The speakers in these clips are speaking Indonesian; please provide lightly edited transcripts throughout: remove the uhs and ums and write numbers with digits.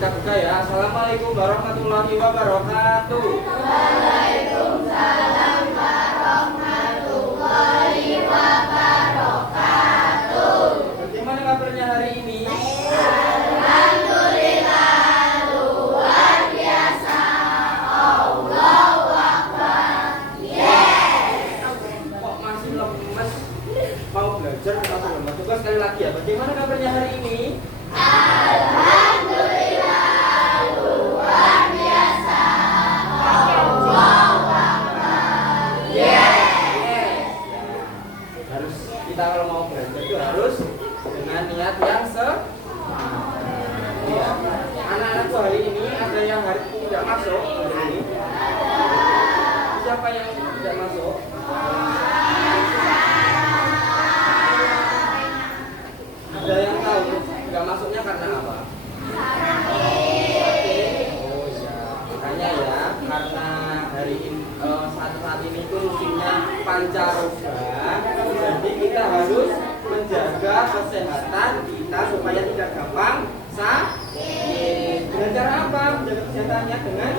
kita buka ya. Assalamualaikum warahmatullahi wabarakatuh. Waalaikumsalam warahmatullahi wabarakatuh. Bagaimana kabarnya hari ini? Alhamdulillah luar biasa. Allahu Akbar. Yes. Kok masih lemes? Mau belajar atau lemes? Coba sekali lagi ya. Bagaimana kabarnya hari ini? Alhamdulillah luar biasa. Allahu Akbar. Yes. Harus kita kalau mau belajar itu harus dengan niat yang ya. Anak-anakku hari ini ada yang hari tidak masuk hari ini. Siapa yang tidak masuk? Ada yang tahu nggak masuknya karena apa? Oh iya, makanya ya karena hari ini saat ini itu musimnya pancaroba, jadi kita harus menjaga kesehatan kita supaya tidak gampang sakit. Dengan cara apa? Menjaga kesehatannya dengan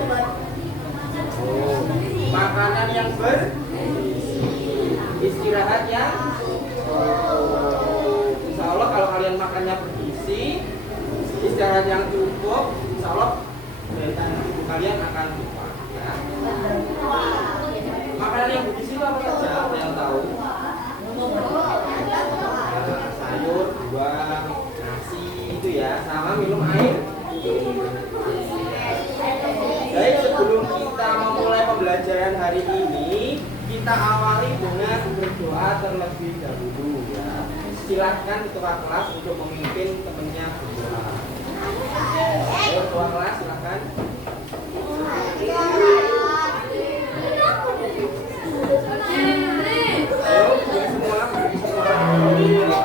makanan yang bergizi, istirahat yang insya Allah kalau kalian makannya bergizi, istirahat yang cukup, insya Allah daya tahan tubuh kalian akan kuat ya. Makanan yang bergizi itu apa saja? Ada yang tahu? Sayur, buah, nasi itu ya, sama minum air. Baik, sebelum kita memulai pembelajaran hari ini, kita awali dengan berdoa terlebih dahulu ya. Silakan ketua kelas untuk memimpin temannya berdoa. Ayo ketua kelas silakan. Ayo berdiri semua, berdiri semua.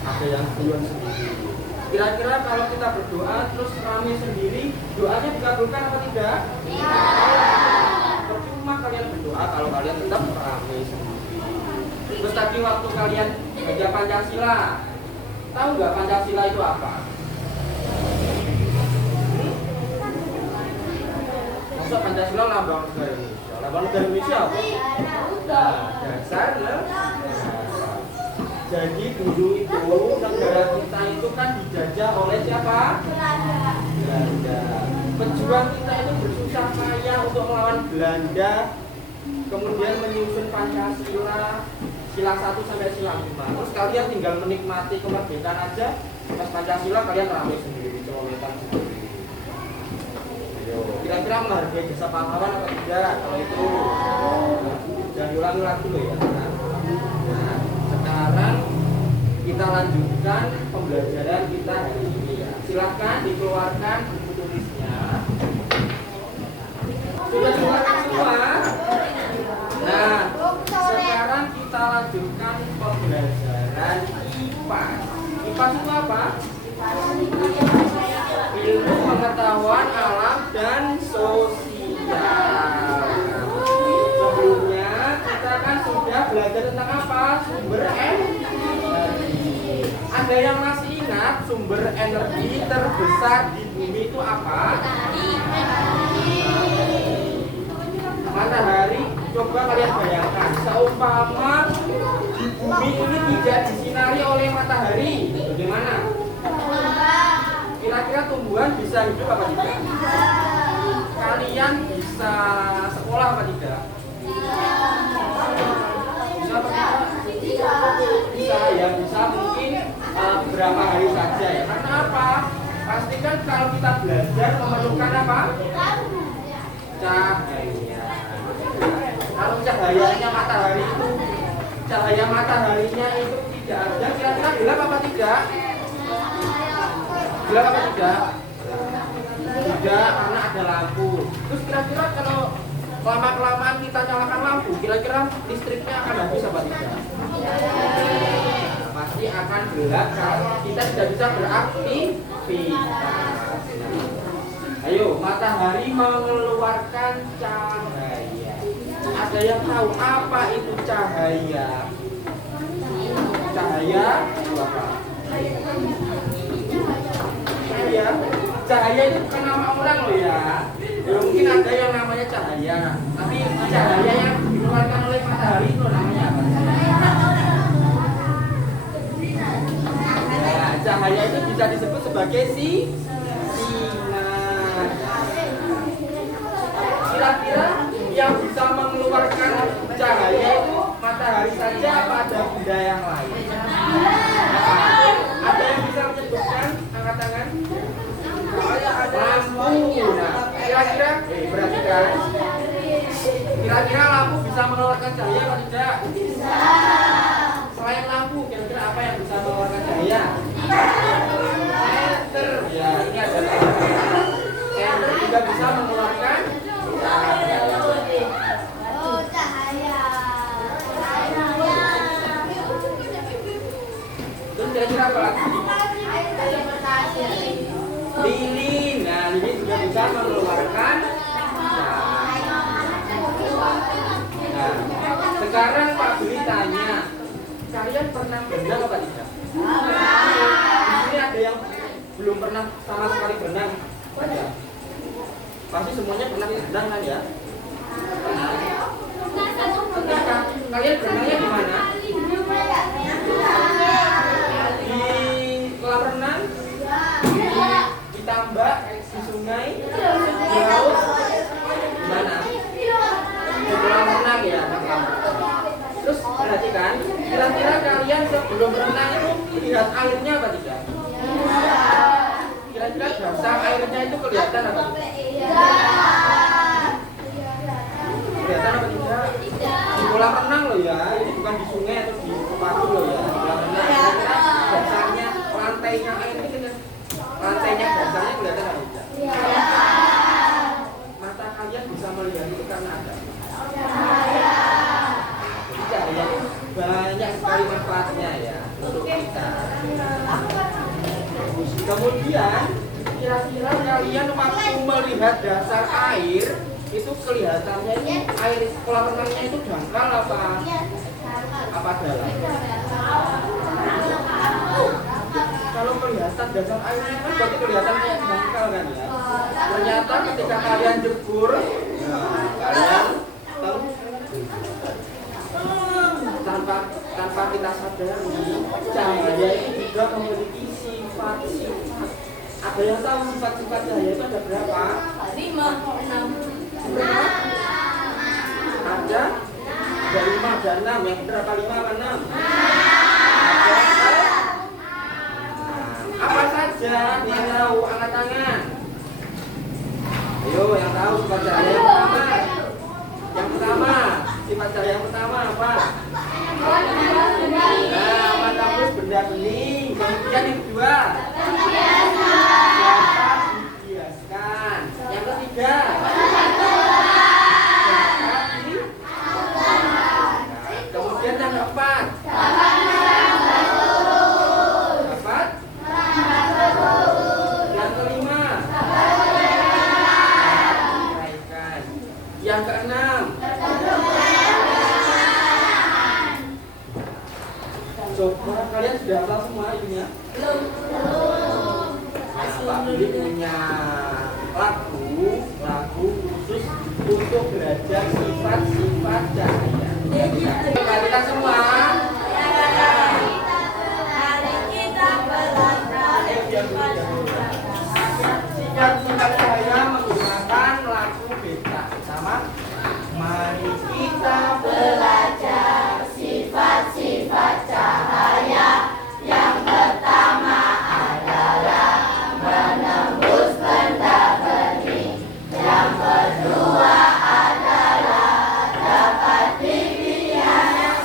Ada yang guyon sendiri. Kira-kira kalau kita berdoa terus rame sendiri, doanya dikabulkan apa tidak? Iya. Percuma kalian berdoa kalau kalian tetap rame sendiri. Terus tadi waktu kalian baca Pancasila, Tahu nggak Pancasila itu apa? Masa Pancasila lambang negara Indonesia? Lambang negara Indonesia apa? Nah, dasar negara. Jadi dulu itu negara kita itu kan dijajah oleh siapa? Belanda. Pejuang kita itu bersusah payah untuk melawan Belanda, kemudian menyusun Pancasila, sila 1 sampai sila 5. Terus kalian tinggal menikmati kemerdekaan aja, pas Pancasila kalian ramai sendiri, celometan sendiri. Kira-kira menghargai jasa pahlawan atau tidak? Kalau itu jangan diulang-ulang dulu ya. Nah, sekarang kita lanjutkan pembelajaran kita hari ini ya. Silahkan dikeluarkan buku tulisnya. Sudah dikeluarkan semua? Nah, sekarang kita lanjutkan pembelajaran IPA. IPA itu apa? Ilmu pengetahuan alam dan sosial. Sebelumnya kita kan sudah belajar tentang apa? Sumber energi. Ada yang masih ingat sumber energi terbesar di bumi itu apa? Matahari. Coba kalian bayangkan, seumpama bumi ini tidak disinari oleh matahari, bagaimana? Kira-kira tumbuhan bisa hidup apa tidak? Kalian bisa sekolah apa tidak? Bisa apa tidak? Bisa ya, bisa mungkin beberapa hari saja ya. Karena apa? Pastikan kalau kita belajar memerlukan apa? Cahaya. Kalau cahayanya matahari itu, cahaya mataharinya itu tidak ada, kira-kira gelap apa tidak? Gelap apa tidak? Tidak, karena ada lampu. Terus kira-kira kalau lama-kelamaan kita nyalakan lampu, kira-kira listriknya akan habis apa tidak? Pasti akan gelap kalau kita tidak bisa beraktivitas. Ayo, matahari mengeluarkan cahaya. Ada yang tahu apa itu cahaya? Cahaya itu apa? Cahaya itu bukan nama orang loh ya. Mungkin ada yang namanya cahaya, tapi cahaya yang dikeluarkan oleh matahari itu namanya apa? Nah, cahaya itu bisa disebut sebagai sinar. Kira-kira yang bisa mengeluarkan cahaya itu matahari saja apa ada benda yang lain? Ada yang bisa menyebutkan? Angkat tangan. Lampu. Nah, kira-kira perhatikan. Kira-kira lampu bisa mengeluarkan cahaya atau tidak? Bisa. Selain lampu, kira-kira apa yang bisa mengeluarkan cahaya? Senter. Ya, ini ada senter juga bisa mengeluarkan cahaya. Terus kira-kira apa lagi? Lilin. Nah, lilin juga bisa mengeluarkan cahaya. Nah, sekarang Pak Beli tanya, kalian pernah berenang apa tidak? Di sini ada yang belum pernah sama sekali berenang? Ada. Pasti semuanya pernah berenang kan ya? Pernah. Ketika kalian berenangnya di mana? Di kolam renang? Di tambak? Di sungai? Di laut? Di mana? Di kolam renang ya? Terus perhatikan, kira-kira kalian sebelum berenang itu lihat airnya apa tidak? Kira-kira dasar airnya itu kelihatan apa tidak? Kelihatan apa tidak? Di kolam renang loh ya, ini bukan di sungai atau di padu loh ya. Di kolam renang, kira-kira dasarnya, lantainya air ini kan, lantainya dasarnya kelihatan apa tidak? Mata kalian bisa melihat itu karena ada cahaya. Banyak sekali manfaatnya ya untuk kita. Kemudian kira-kira kalian waktu melihat dasar air itu kelihatannya ini air kolam renangnya itu dangkal apa dalam? kalau kelihatan dasar airnya kan berarti kelihatan kayak dangkal kan ya. Ternyata ketika kalian jebur, kalian tanpa kita sadari, cahaya itu juga memiliki sifat-sifat. Ada yang tahu sifat-sifat cahaya itu ada berapa? 5, 6. Ada 5 dan 6. Yang berapa 5 apa 6? Apa saja yang tahu angkat tangan? Ayo yang tahu sifat cahaya yang pertama. Yang pertama, sifat cahaya yang pertama apa? Nah, mata plus benda bening. Kemudian yang kedua, dapat dibiaskan. Yang ketiga, kemudian yang keempat, dapat. Yang kelima, uraikan. Yang keenam, coba kalian sudah hafal semua ininya? Belum. Pak Billy punya lagu khusus untuk belajar sifat-sifat cahaya. Coba kita semua. Sifat-sifat cahaya menggunakan lagu beta. Sama. Mari kita Belajar sifat-sifat cahaya. Yang pertama adalah menembus benda bening. Yang kedua adalah dapat dibiaskan.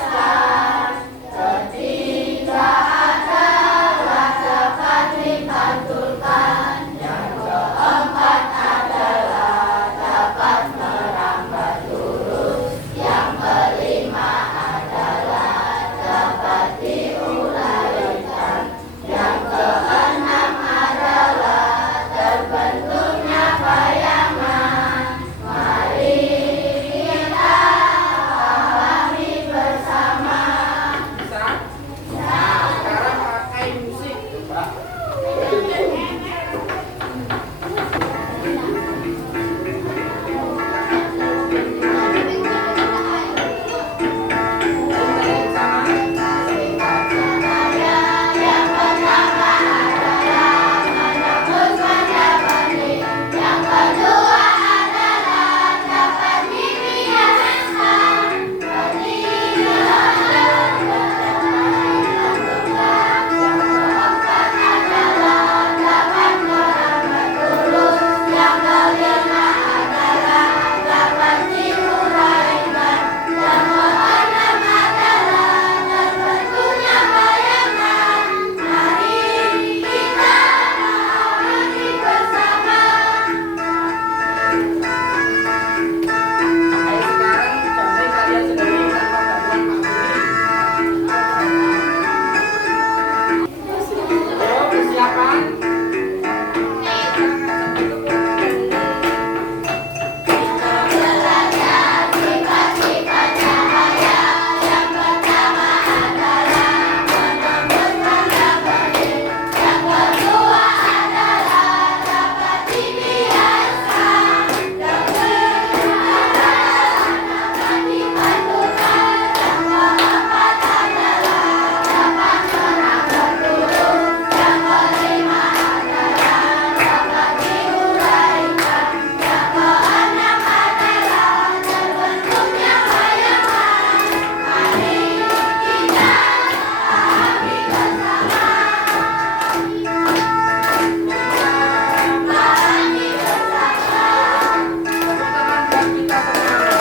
Ketiga adalah dapat dipantulkan. Yang keempat adalah dapat merambat lurus. Yang kelima adalah dapat diuraikan. Yang keenam adalah terbentuknya bayangan. Mari kita pahami bersama. bisa. Nah, sekarang pakai musik. Coba. Yang pertama adalah menembus benda bening. Yang kedua adalah dapat dibiaskan. Ketiga adalah dapat dipantulkan. Yang keempat adalah dapat merambat lurus. Yang kelima adalah dapat diuraikan. Yang keenam adalah terbentuknya bayangan. Mari kita pahami bersama. Ayo sekarang bantuin kalian sendiri tanpa bantuan Pak Billy. Ayo persiapan. Belajar sifat-sifat cahaya. Yang pertama adalah menembus benda bening. Yang kedua adalah dapat dibiaskan. Ketiga adalah dapat dipantulkan. Yang keempat adalah dapat merambat lurus. Yang kelima adalah dapat diuraikan. Yang keenam adalah terbentuknya bayangan. Mari kita pahami bersama. Pahami bersama. Tepuk tangan buat kita semua.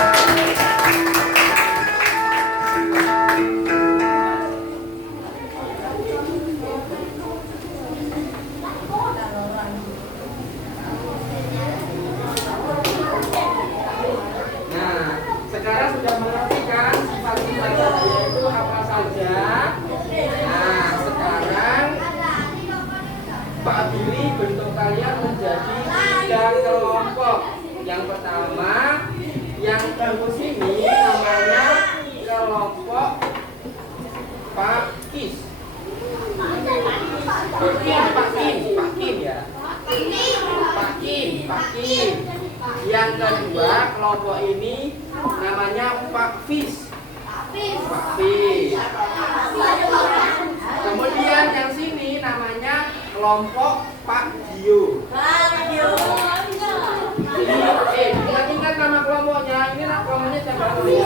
Nah, sekarang sudah mengerti kan sifat-sifat cahaya itu apa saja? Nah, sekarang Pak Billy bentuk kalian menjadi 3 kelompok. Yang pertama, yang bagus ini namanya kelompok pakis. Pakin ya. Pakin. Yang kedua kelompok ini namanya Pakvis. Kemudian yang sini namanya kelompok Pak Gio. Ingat nama kelompoknya. Ini kelompoknya siapa dulu?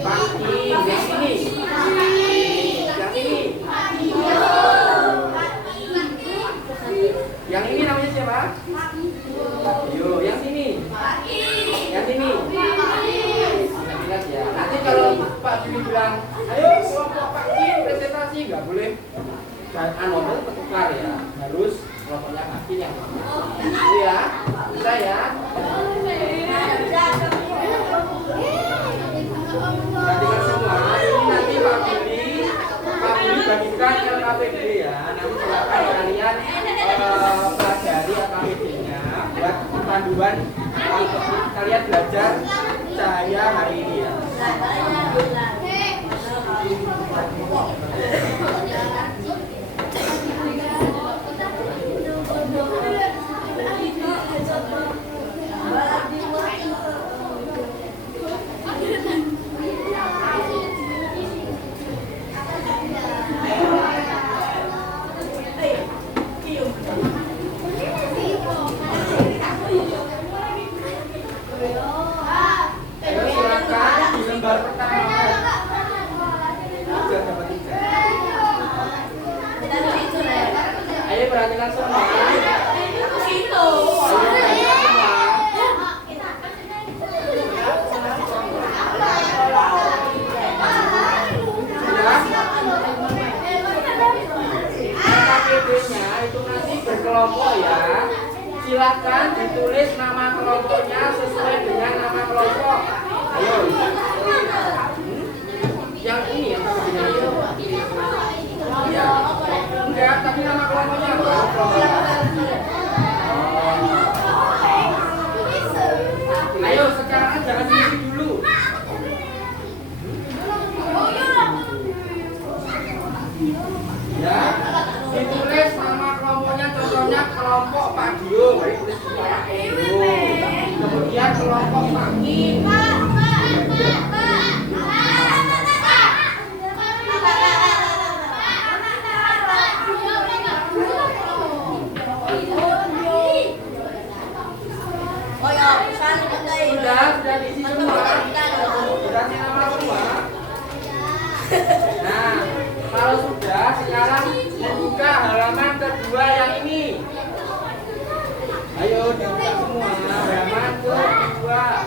Pakin. Yang sini. Yang ini namanya siapa? Yo, yang sini. Yang sini. Ingat ya. Nanti kalau Pak Juli bilang, ayo kelompok Pak Kim presentasi, nggak boleh. Nomor bertukar ya. Harus kelompoknya Pak Kim yang mana. Itu ya. Bisa ya. Perhatikan semua. Ini nanti Pak Juli bagikan LKPD ya. Nanti silakan kalian pelajari LKPD-nya buat panduan kalian belajar cahaya hari ini ya. Ayo perhatikan semua. KTP-nya itu nanti berkelompok ya. Silakan ditulis nama kelompoknya sesuai dengan nama kelompok. Ayo. Yang ini ya, ya. Enggak, tapi nama kelompoknya apa? Ayo sekarang jangan diisi dulu. Ya, ditulis nama kelompoknya, contohnya kelompok Pak Dio, baik tulis Pak Dio. Kemudian kelompok Pak Kim. Sudah diisi semua. Sudah nama semua. Nah, kalau sudah sekarang membuka halaman kedua yang ini. Ayo dibuka semua halaman kedua. Sudah.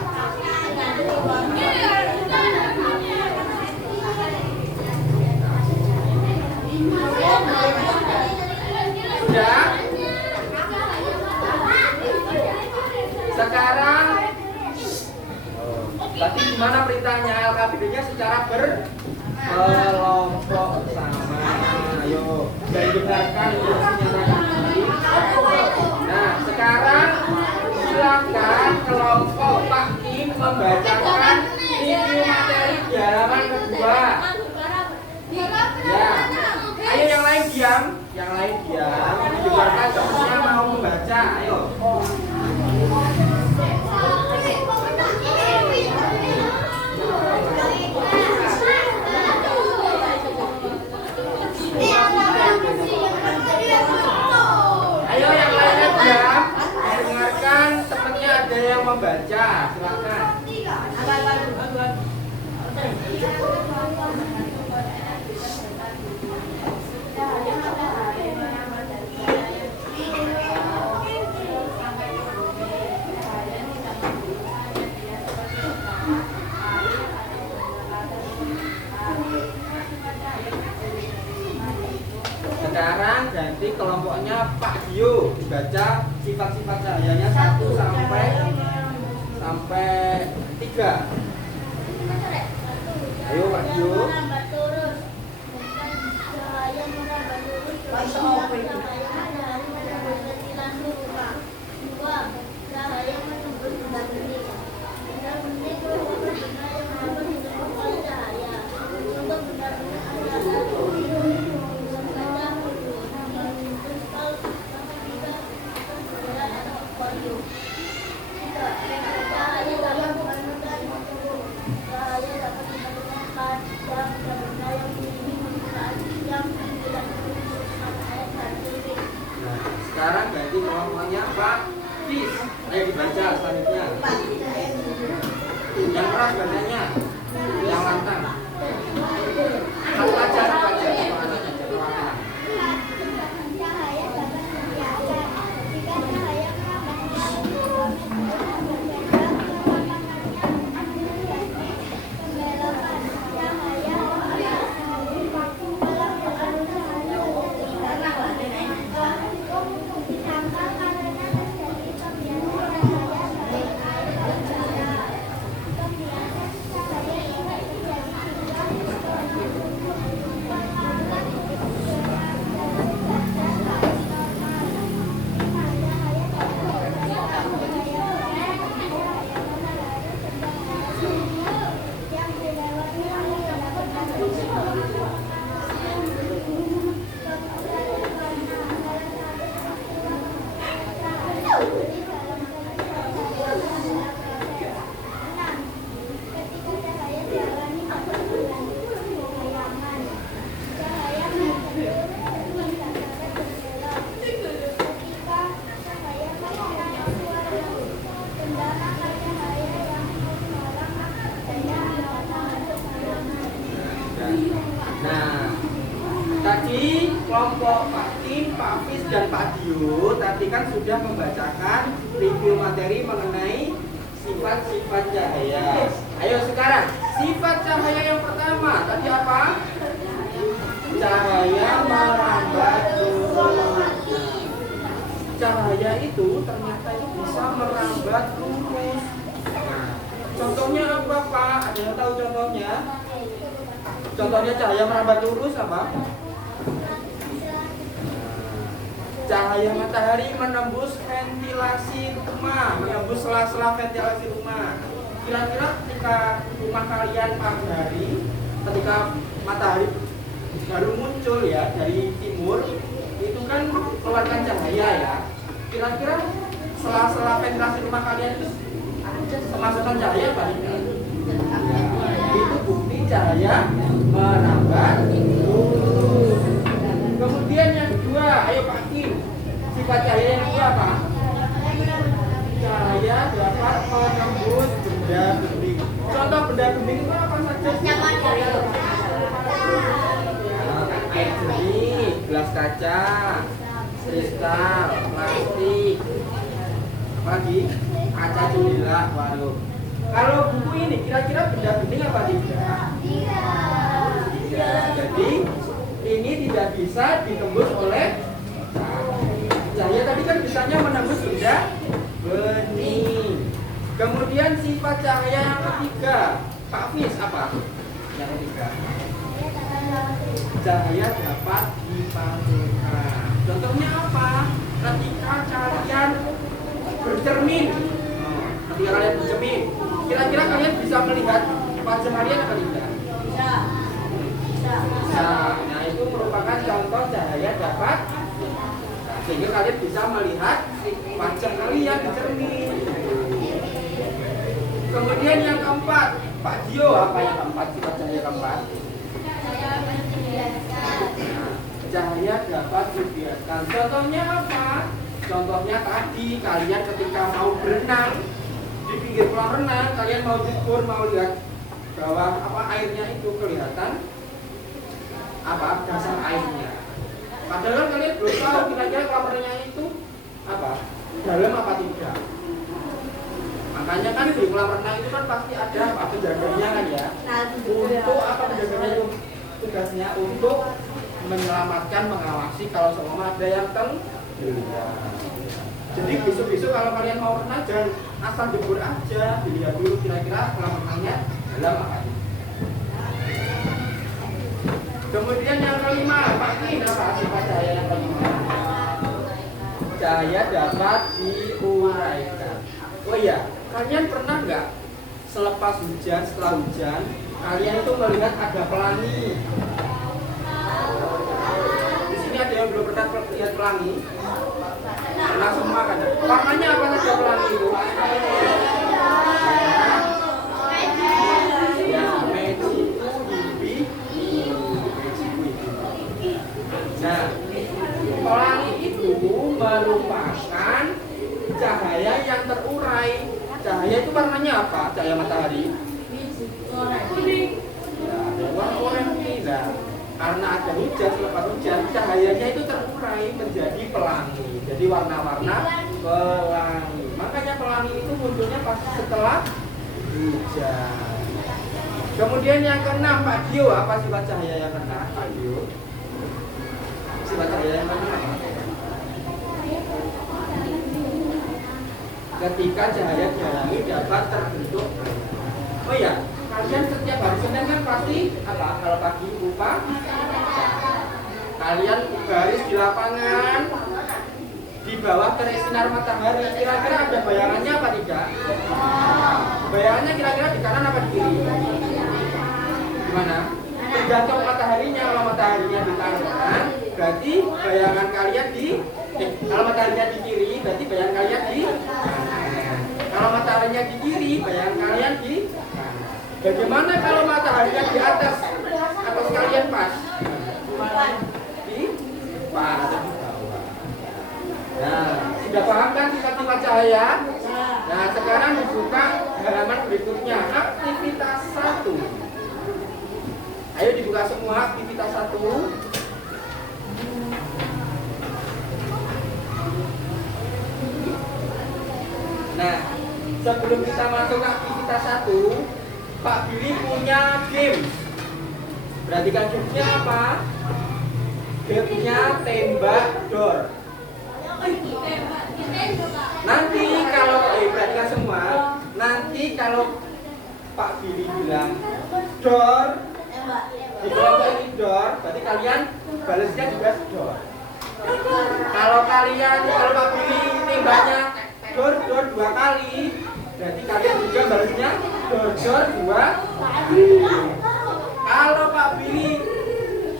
Sekarang tadi gimana perintahnya? LKPD-nya secara berkelompok sama. Ayo, dari dengarkan instruksinya tadi. Nah, sekarang silakan kelompok Pak Kim membacakan review materi di halaman kedua. Ya, ayo yang lain diam. Yang lain diam. Dengarkan temannya mau membaca. Ayo. Ayo yang lainnya diam, dengarkan temannya ada yang membaca, silakan. Sekarang ganti kelompoknya Pak Dio, dibaca sifat-sifat cahayanya 1 sampai 3. Ayo Pak Dio. namanya Pak Fis. Ayo dibaca selanjutnya. Yang keras bacanya, yang lantang. Satu aja, satu aja. Cahaya dapat membiarkan jika cahaya merambat pembelokan cahaya ditambah karena terjadi pembiasan cahaya dari air dan udara. Pembiasan cahaya ini terjadi Nah, tadi kelompok Pak Tim, Pak Fis, dan Pak Dio tadi kan sudah membacakan review materi mengenai sifat-sifat cahaya. Ayo sekarang, sifat cahaya yang pertama tadi apa? Cahaya merambat lurus. Cahaya itu ternyata itu bisa merambat lurus. Nah, contohnya apa Pak? Ada yang tahu contohnya? Contohnya cahaya merambat lurus apa? Cahaya matahari menembus ventilasi rumah, menembus sela-sela ventilasi rumah. Kira-kira ketika rumah kalian pagi hari, ketika matahari baru muncul ya dari timur, itu kan keluarkan cahaya ya. Kira-kira sela-sela ventilasi rumah kalian itu kemasukan cahaya apa tidak? Itu bukti cahaya merambat lurus. Kemudian yang kedua, ayo Pak Kim, sifat cahaya yang kedua apa? Cahaya dapat menembus benda bending. Contoh benda bending itu apa saja? Air jernih, gelas kaca, kristal, plastik, apalagi kaca jendela, warung. Kalau buku ini kira-kira benda bending apa tidak? Tidak. Jadi ini tidak bisa ditembus oleh cahaya. Tadi kan bisanya menembus benda bening. Kemudian sifat cahaya yang ketiga, Pak Fis apa? Yang ketiga, cahaya dapat dipantulkan. Contohnya apa? Ketika kalian bercermin, ketika kalian bercermin, kira-kira kalian bisa melihat wajah kalian apa tidak? Bisa. Nah, itu merupakan contoh cahaya dapat, sehingga kalian bisa melihat wajah kalian di cermin. Kemudian yang keempat, Pak Dio, apa yang keempat? Sifat cahaya keempat? Cahaya dapat dibiarkan. Contohnya apa? Contohnya tadi kalian ketika mau berenang di pinggir kolam renang, kalian mau jebur, mau lihat bawah apa airnya itu kelihatan apa dasar airnya. Padahal kalian belum tahu kira-kira kolam renang itu apa dalam apa tidak. Makanya kan di kolam renang itu kan pasti ada apa penjaganya kan ya. Untuk apa penjaganya itu tugasnya untuk menyelamatkan, mengawasi kalau semua ada yang tenggelam. Jadi besok-besok kalau kalian mau renang jangan asal jebur aja, dilihat dulu kira-kira kolam renangnya dalam apa. Kemudian yang kelima, Pak Kin, apa sifat cahaya yang kelima? Cahaya dapat diuraikan. Oh iya, kalian pernah nggak selepas hujan, setelah hujan, kalian itu melihat ada pelangi? Di sini ada yang belum pernah lihat pelangi? Pernah semua kan? Warnanya apa saja pelangi itu? Ya, Mexico, Yubi, Mexico itu. Nah, pelangi itu merupakan cahaya yang terurai. Cahaya itu warnanya apa? Cahaya matahari? Kuning. Ya, ada warna oranye. Nah, karena ada hujan, selepas hujan, cahayanya itu terurai menjadi pelangi. Jadi warna-warna pelangi. Makanya pelangi itu munculnya pasti setelah hujan. Kemudian yang keenam, Pak Dio, apa sifat cahaya yang keenam, Pak Dio? Sifat cahaya yang keenam apa? Ketika cahaya dihalangi dapat terbentuk. Oh iya, kalian setiap hari Senin kan pasti apa? Kalau pagi lupa, kalian baris di lapangan di bawah terik sinar matahari. Kira-kira ada bayangannya apa tidak? Bayangannya kira-kira di kanan apa di kiri? Gimana? Tergantung mataharinya. Kalau mataharinya di kanan, berarti bayangan kalian di kalau mataharinya di kiri, berarti bayangan kalian di kanan. Kalau mataharinya di kiri, bayangan kalian di kanan. Bagaimana kalau mataharinya di atas kalian pas? Di pas. Nah, sudah paham kan sifat-sifat cahaya? Nah, sekarang dibuka halaman berikutnya, aktivitas 1. Ayo dibuka semua aktivitas 1. Nah, sebelum kita masuk ke aktivitas 1, Pak Billy punya game. Perhatikan gamenya apa? Gamenya tembak dor. Nanti kalau perhatikan semua, nanti kalau Pak Billy bilang dor, di kelompok ini dor, berarti kalian balasnya juga dor. Kalau Pak Billy tembaknya dor 2 kali, berarti kalian juga balasnya dor 2 kali. Kalau Pak Billy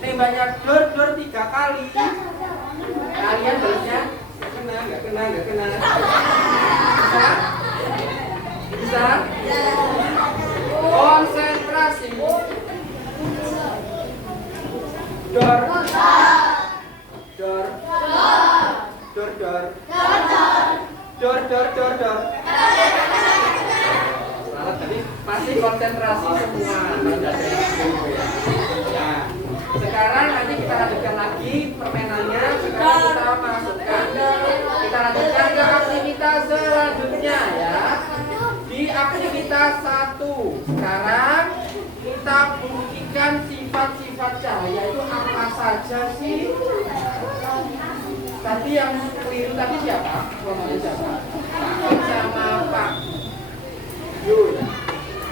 tembaknya dor 3 kali, kalian balasnya nggak kena. Bisa? Konsentrasi. Dor. Selamat, jadi masih konsentrasi semua. Nah, sekarang nanti kita lanjutkan lagi permainannya. Sekarang kita masukkan. Kita lanjutkan ke aktivitas selanjutnya ya. Di aktivitas 1 sekarang kita buktikan sifat-sifat cahaya itu apa saja sih? Tadi yang keliru tadi siapa? Kelompoknya siapa? Pak sama Pak Yul.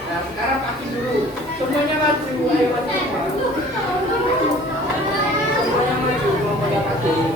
Nah sekarang Pak Kim dulu. Semuanya maju, ayo maju. Semuanya maju, kelompoknya Pak Kim.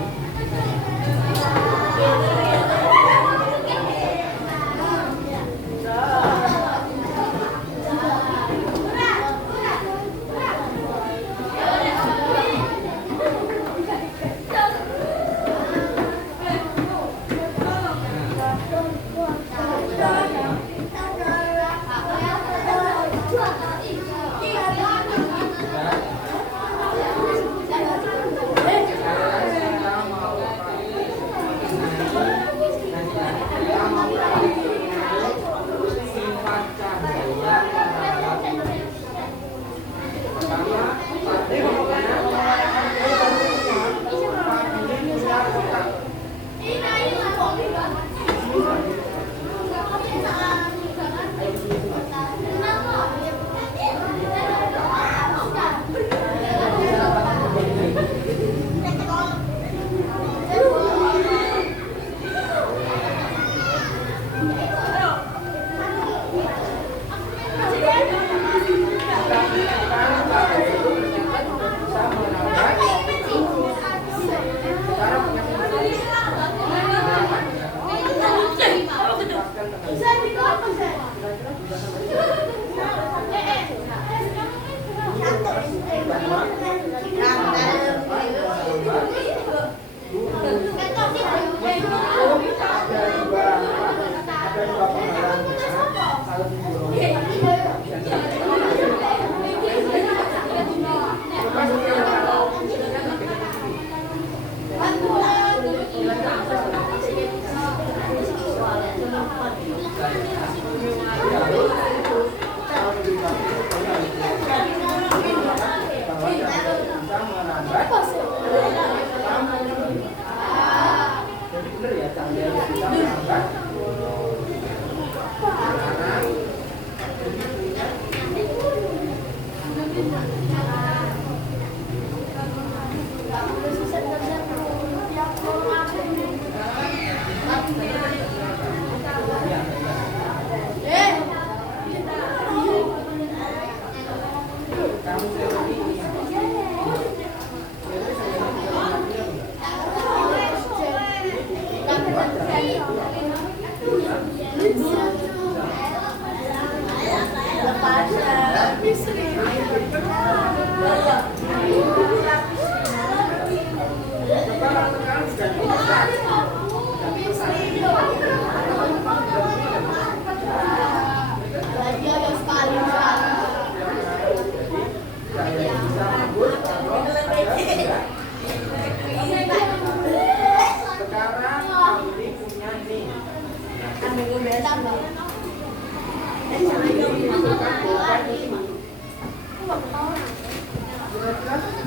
Sekarang ini punya nih.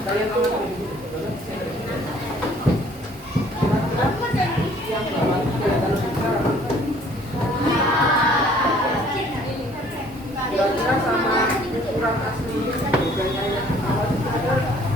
Kalian tahu yang kira-kira sama ukuran asli bukannya yang awal sama.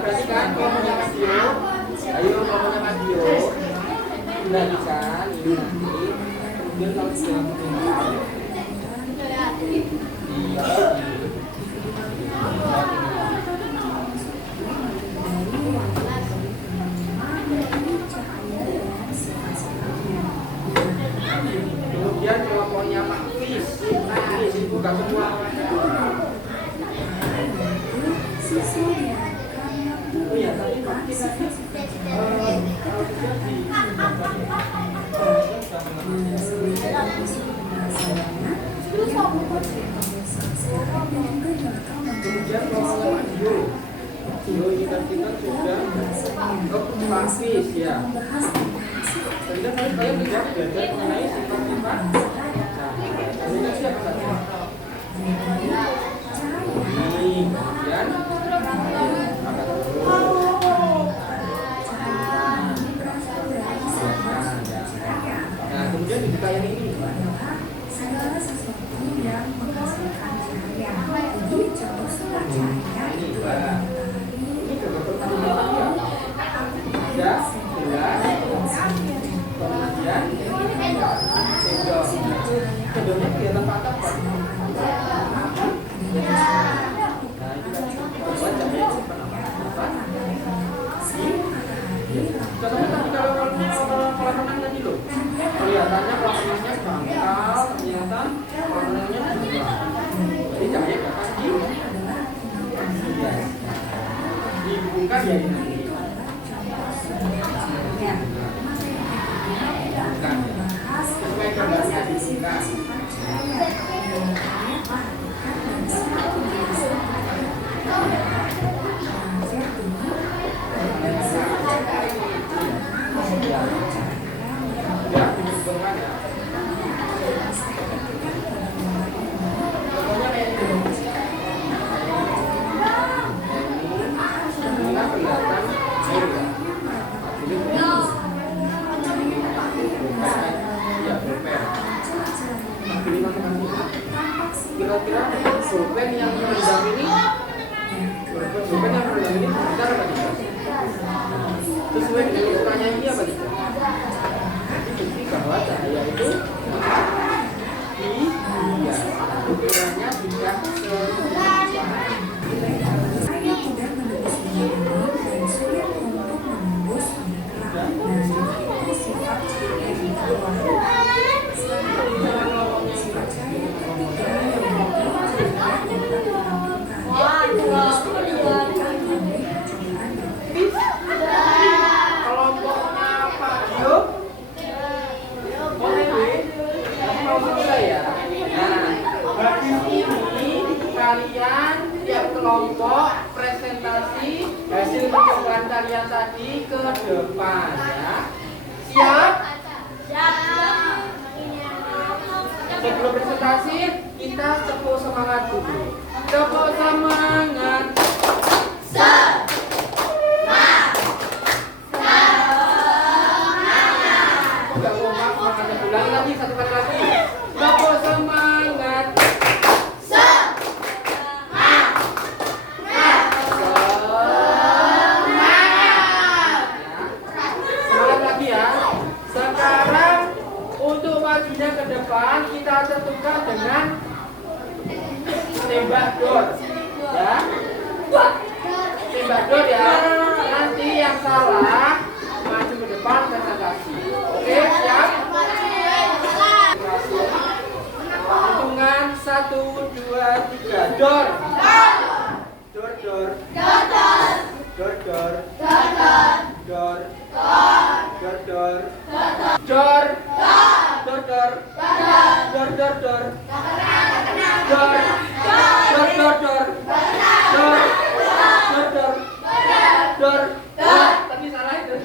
Perhatikan kelompoknya Mas Dio. Ayo kelompoknya Mas Dio. Kendalikan ini nanti. Kemudian kalau sudah mendengar. Kemudian kelompoknya Pak Fis. Ini dibuka semua. Oh iya, tadi Pak Fis kemudian kalau Pak Dio kita sudah Pak Fis ya. Tadi kan kalian sudah belajar mengenai sifat-sifat. Nah, ini siapa saja? Ini kemudian nah, kemudian dibuka yang ini. Segala sesuatu yang menghasilkan cahaya. Ini contoh surat cahaya. Ini contoh cahaya. Ya, jelas. Kemudian kedoknya kelihatan patah kan? Nah, ini kan buat cahaya contohnya tadi kalau renang tadi loh, kelihatannya renangnya dangkal, ternyata renangnya juga. Jadi cahaya dapat dibuka ya ini. Sesuai gambarnya dibuka. Ya, dibuka ya. Contohnya kayak ini. Ini kelihatan air ya. Ya, bolpen. Kira-kira bolpen yang rendam ini besar apa tidak? Sesuai dengan ukurannya ini apa tidak? Jadi bukti bahwa cahaya itu ukurannya tidak Saya tidak menulisnya dan sulit untuk menembus penerangan dan itu sifat cahaya di bawah. Sifat cahaya ketiga yang menjadi cahaya dapat ditentukan. kelompoknya kalian tadi ke depan ya. Siap? Sebelum presentasi, kita tepuk semangat dulu. Tepuk semangat. Enggak kompak, semangatnya ulangi lagi, satu kali lagi. Tepuk semangat. Semangat lagi ya. Sekarang untuk majunya ke depan kita tentukan dengan tembak dor ya. Tembak dor ya. Nanti yang salah maju ke depan presentasi. Oke, siap? Hitungan 1, 2, 3. Dor. Dor dor. Dor dor. Dor. Dor dor. Dor. Dor dor. Dor dor dor. Dor. Dor dor dor. Dor. Dor dor. Dor. Tapi salah itu.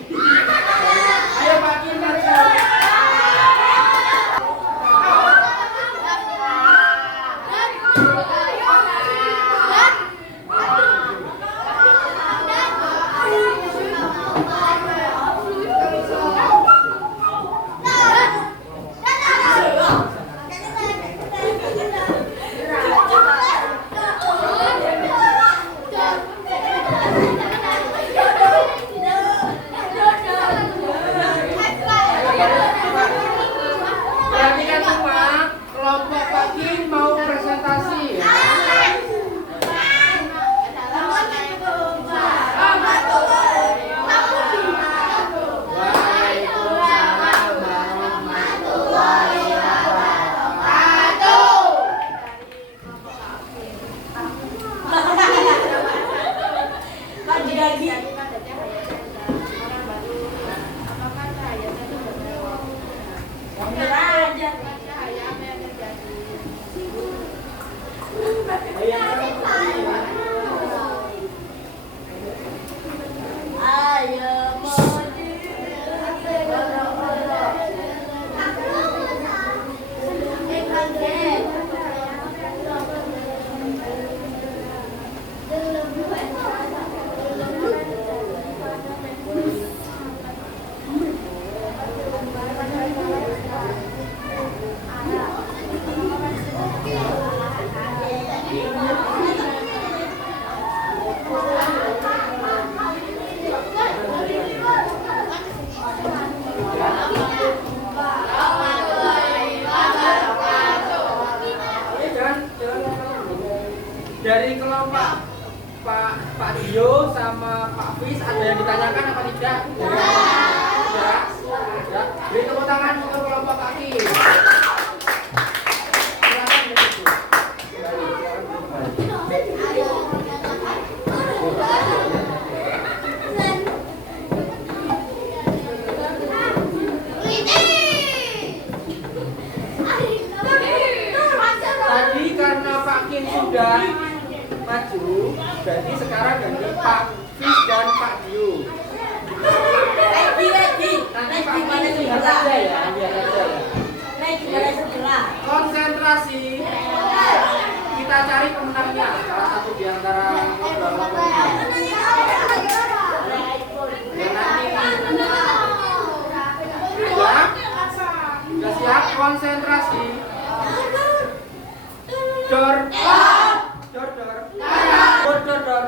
Ayo Pak Kim maju. Perhatikan semua, kelompok Pak Kim mau presentasi ya. Waalaikumsalam warahmatullahi wabarakatuh. Dari kelompok Pak Dio sama Pak Fis ada yang ditanyakan apa tidak? Tidak. Ya. Beri tepuk tangan untuk kelompok Pak Kim. Silakan duduk. Tadi karena Pak Kim sudah maju, berarti sekarang ganti Pak Fis dan Pak Dio. Nanti Pak Kim lihat aja ya, lihat aja ya. Konsentrasi. Kita cari pemenangnya, salah satu di antara kelompok ini. Sudah siap? Konsentrasi. Dor. Dor dor. Dor dor dor.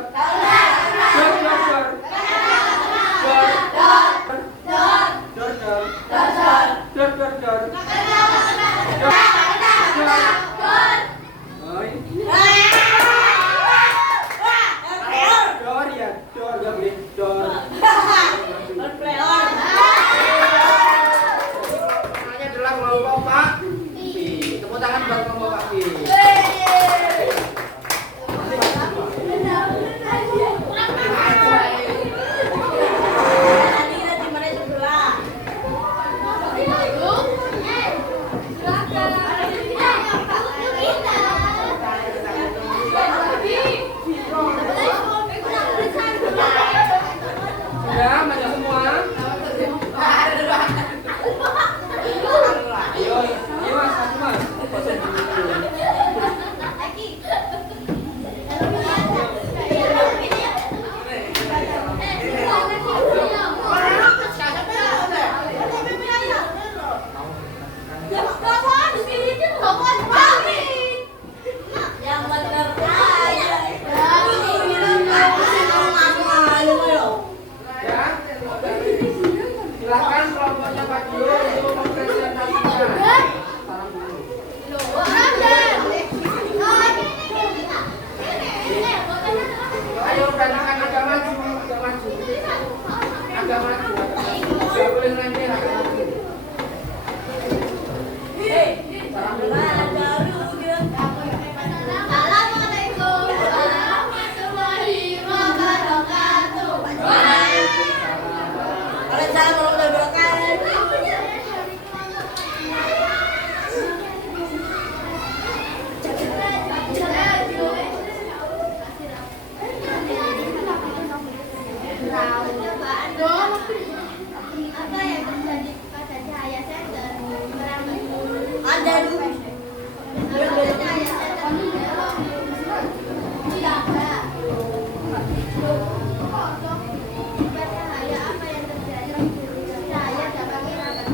agak maju. Gak boleh ngelengker, agak maju. Salam dulu. Assalamualaikum warahmatullahi wabarakatuh. Waalaikumsalam warahmatullahi wabarakatuh. Apa yang terjadi pada cahaya senter? Ada Cahaya senter cahaya apa yang terjadi? Cahaya dapat merambat.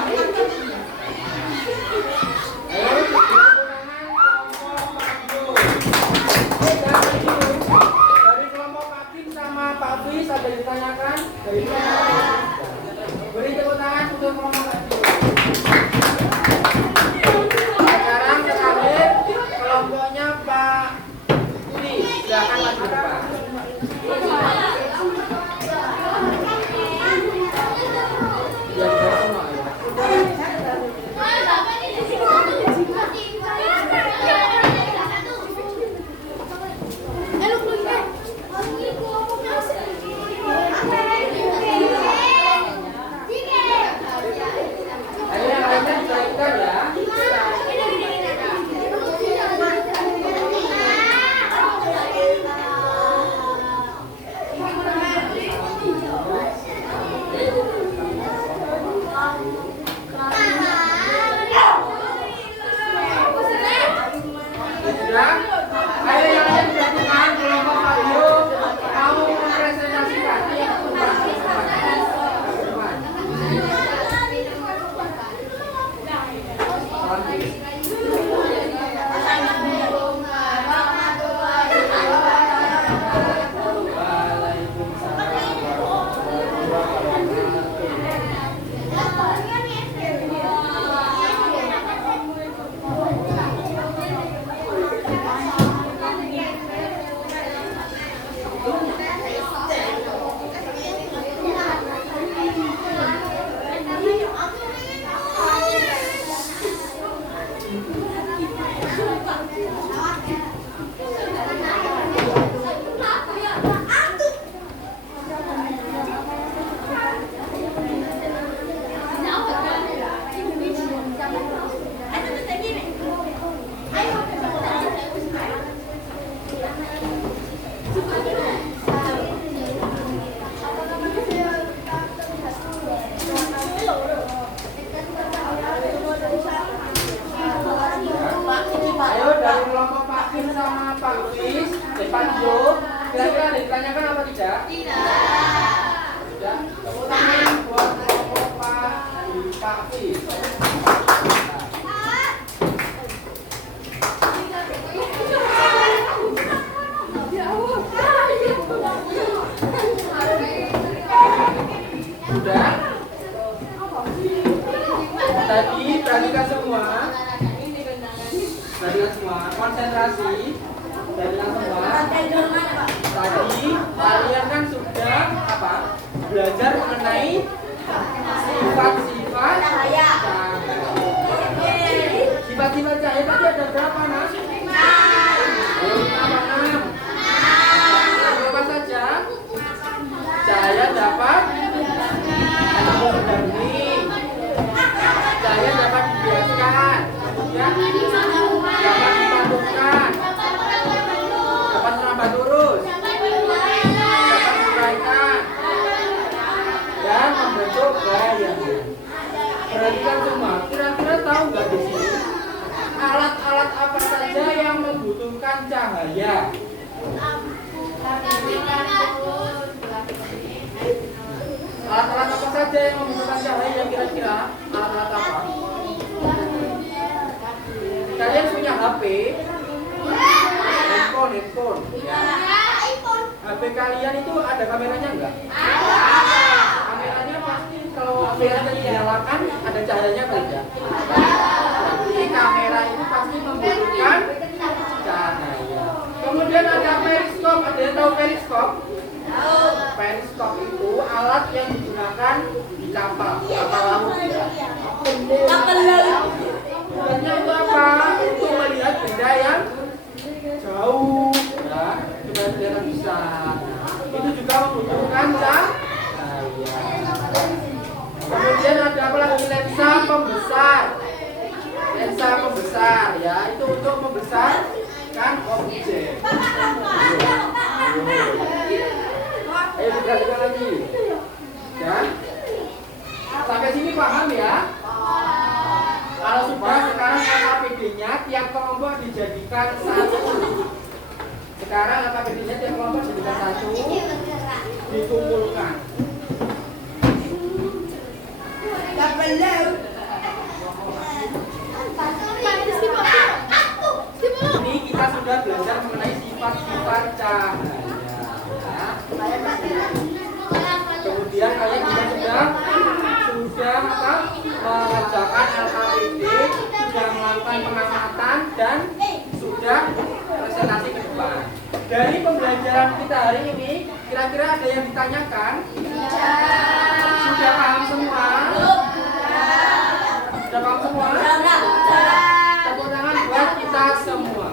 Ayo, dari kelompok Pak Kim sama Pak Fis ada yang ditanyakan? Dari beri tepuk tangan untuk kelompok Pak Kim. Sekarang terakhir kelompoknya Pak Fis, silakan maju ke depan. Ya, sudah semua ya. Ayo yang lainnya dilanjutkan ya. Sudah? Ayo yang lain dilanjutkan. Kelompok Pak Dio mau mempresentasikan. Ayo dari kelompok Pak Kim sama Pak Fis, Pak Dio, kira-kira ada ditanyakan apa tidak? Tidak. Tepuk tangan buat kelompok Pak Fis. Sudah? Tadi perhatikan semua. Perhatikan semua. Konsentrasi. Perhatikan semua. Tadi kalian kan sudah apa? Belajar mengenai sifat-sifat cahaya. Sifat-sifat cahaya tadi ada berapa, Nas? 6. Apa saja? Cahaya dapat berbenih, cahaya dapat dibiaskan, kemudian dapat dipantulkan, dapat merambat lurus, dapat diuraikan, dan membentuk gaya. Perhatikan semua, kira-kira tahu nggak di sini alat-alat apa yang membutuhkan cahaya? Alat-alat apa saja yang membutuhkan cahaya kira-kira? Alat-alat apa? Kalian punya HP? Handphone. Ya. HP kalian itu ada kameranya enggak? Kameranya pasti kalau kameranya dinyalakan ada cahayanya apa tidak? Jadi kamera itu pasti membutuhkan cahaya. Kemudian ada periskop. Ada yang tahu periskop? Periskop itu alat yang digunakan di kapal laut. Tujuannya untuk apa? Untuk melihat benda yang jauh, ya, supaya kelihatan besar. Itu juga membutuhkan cahaya. Kemudian ada apa lagi? Lensa pembesar. Lensa pembesar, ya, itu untuk membesarkan objek. Ayo diperhatikan lagi. Ya. Sampai sini paham ya? Kalau sudah, sekarang LKPD-nya tiap kelompok dijadikan satu. Sekarang LKPD-nya tiap kelompok dijadikan satu, dikumpulkan. Ini kita sudah belajar mengenai sifat-sifat cahaya. Kemudian kalian juga sudah mengerjakan LKPD, sudah melakukan pengamatan dan sudah presentasi ke depan. Dari pembelajaran kita hari ini, kira-kira ada yang ditanyakan? Sudah paham semua? Sudah paham semua? Tepuk tangan buat kita semua.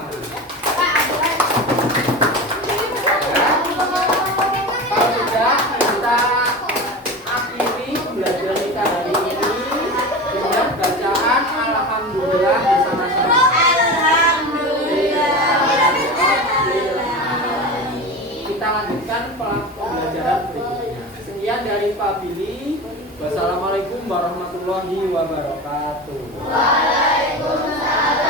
Kalau sudah, kita akhiri pembelajaran kita hari ini dengan bacaan Alhamdulillah bersama-sama. Kita lanjutkan pembelajaran berikutnya. Sekian dari Pak Billy. Wassalamualaikum warahmatullahi wabarakatuh. Waalaikumsalam.